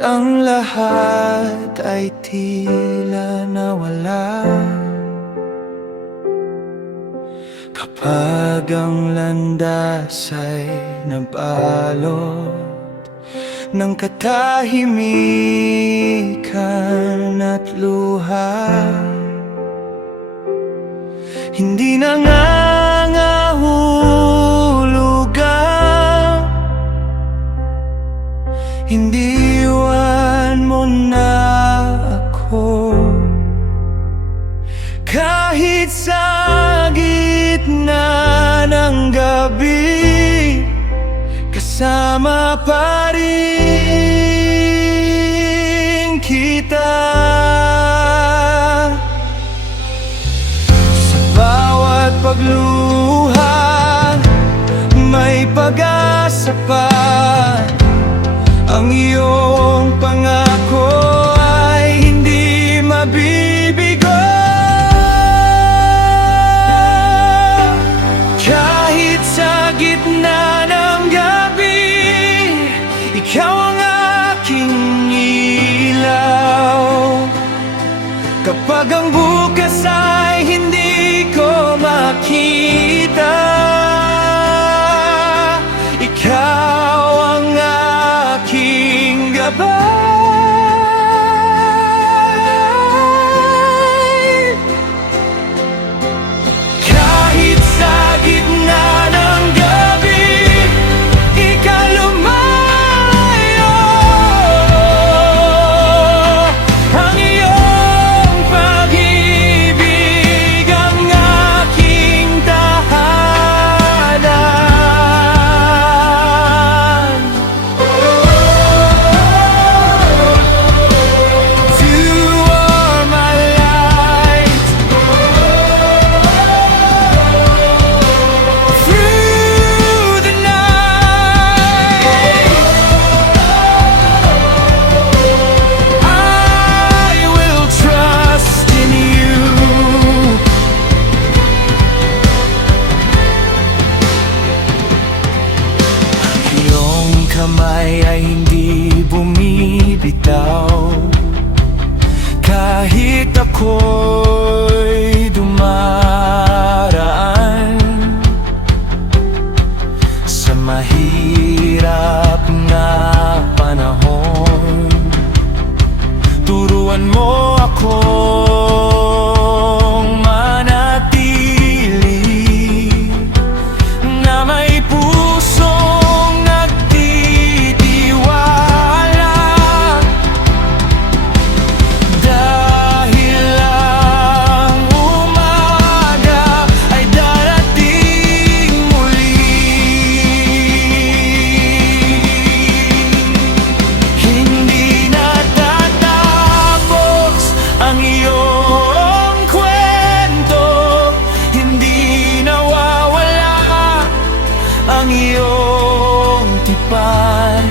ang lahat ay tila nawala kapag ang landas ay nabalot ng katahimikan at luha. Hindi nangangahulugan, hindi iwan mo na ako, kahit sa gitna ng gabi, kasama pa rin kita. Sa bawat pagluha, may pag-asa pa. Ang iyong pangako ay hindi mabibigo. Kahit sa gitna ng gabi, ikaw ang aking ilaw. Kapag ang bukas ay hindi ko makita, ikaw ang aking gabay. Kahit sa gitna ng gabi, ikaw lumayo. Ang iyong pag-ibig ang aking tahanan. You are my light through the night. I will trust in you. Ang iyong kamay ay hindi bumibitaw kahit ako'y dumaraan sa mahirap na panahon. Turuan mo akong manatili na may pusong nagtitiwala, dahil ang umaga ay darating muli. Hindi natatapos ang iyong kwento, hindi nawawala ang iyong tipan.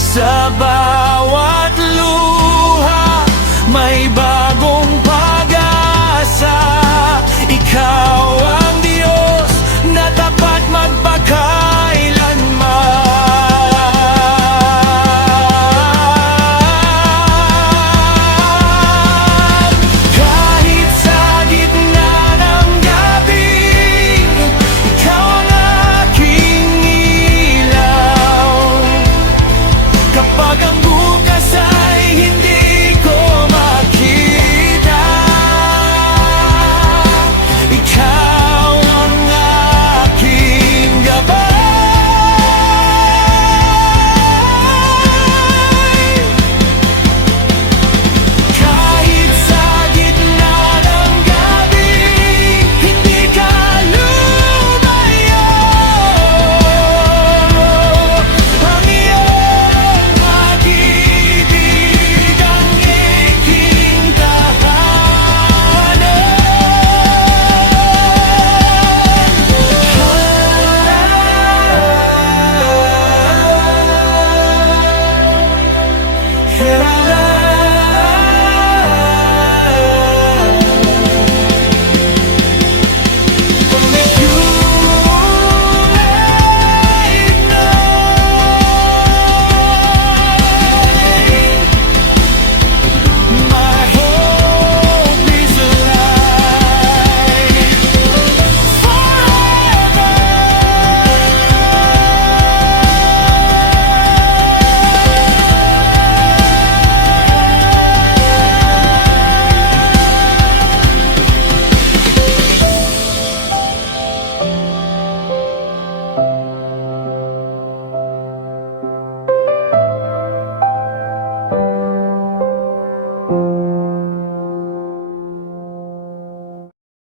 Sa bawat luha may